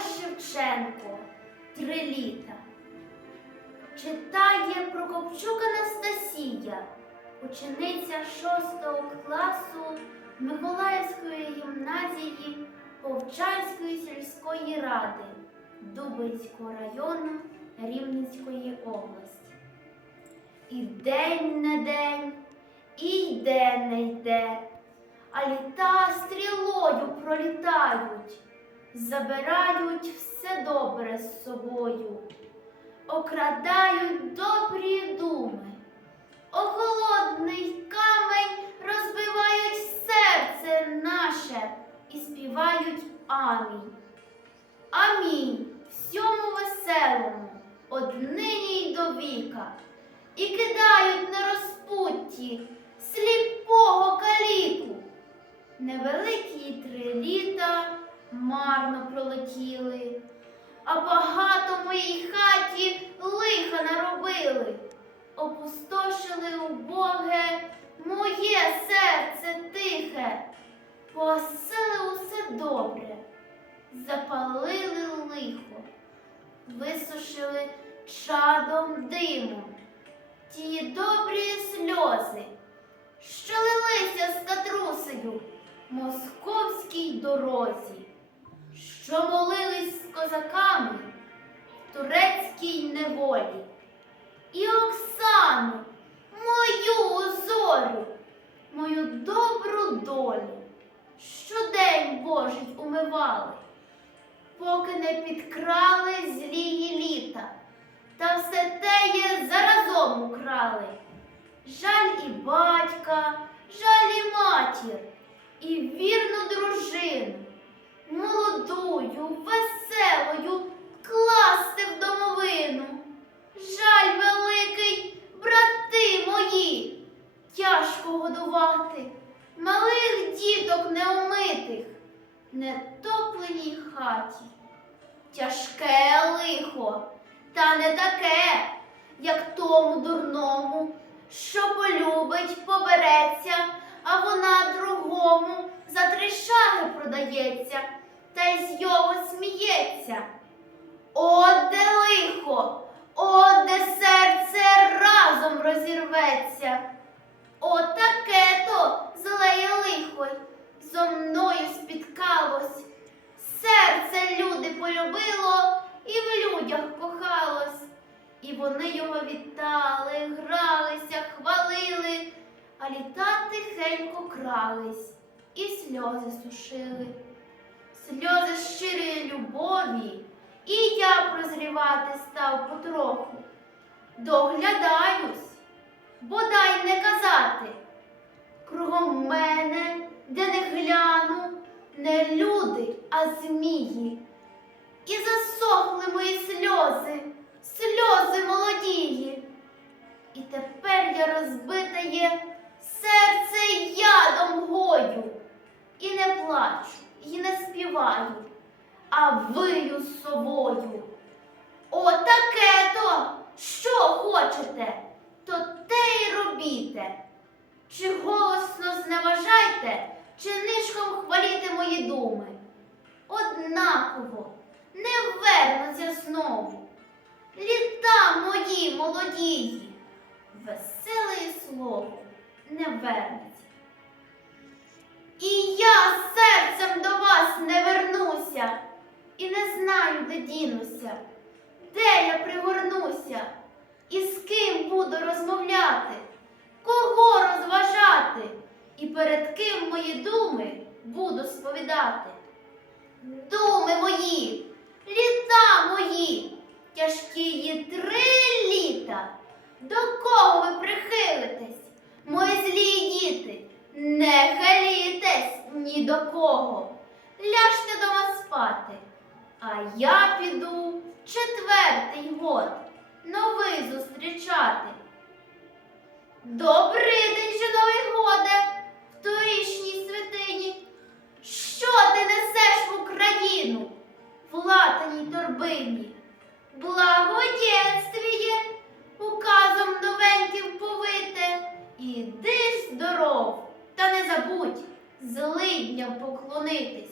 Шевченко Три літа. Читає Прокопчук Анастасія, учениця 6 класу Миколаївської гімназії Повчанської сільської ради Дубинського району Рівненської області. І день не день, і йде не йде, а літа стрілою пролітають, забирають все добре з собою, окрадають добрі думи, о холодний камень розбивають серце наше і співають амінь. Амінь всьому веселому, однині й до віка, і кидають на розпутті сліпого марно пролетіли, а багато моїй хаті лиха наробили, опустошили убоге моє серце тихе, посили усе добре, запалили лихо, висушили чадом димом ті добрі сльози, що лилися з катрусею московській дорозі, що молились з козаками в турецькій неволі. І Оксану, мою зорю, мою добру долю, щодень Божий умивали, поки не підкрали злії літа, та все теє заразом украли. Жаль і батька, жаль і матір, і вірну дружину, молодую, веселою класти в домовину. Жаль великий, брати мої, тяжко годувати малих діток неумитих, нетопленій хаті. Тяжке лихо, та не таке, як тому дурному, що полюбить, побереться, а вона другому за три шаги продається, та й з його сміється. От де лихо, от де серце разом розірветься. Отаке то злеє лихо й зо мною спіткалось. Серце люди полюбило і в людях кохалось. І вони його вітали, гралися, хвалили, а літа тихенько крались і сльози сушили. Сльози щирої любові, і я прозрівати став потроху. Доглядаюсь, бодай не казати. Кругом мене, де не гляну, не люди, а змії. І засохли мої сльози, сльози молодії. І тепер я розбите є, серце ядом гою. І не плачу, і не співаю, а вию з собою. Отаке то, що хочете, то те й робіте. Чи голосно зневажайте, чи нишком хваліте мої думи. Однаково не вернуться знову. Літа мої молодії, веселе слово не вернеться. Перед ким мої думи буду сповідати. Думи мої, літа мої, тяжкі є три літа. До кого ви прихилитесь, мої злі діти? Не халітесь ні до кого. Ляжте дома спати, а я піду четвертий год новий зустрічати. Добрий день, торбині? Благоденствіє, указом новеньким повите, іди здоров, та не забудь злидням поклонитись.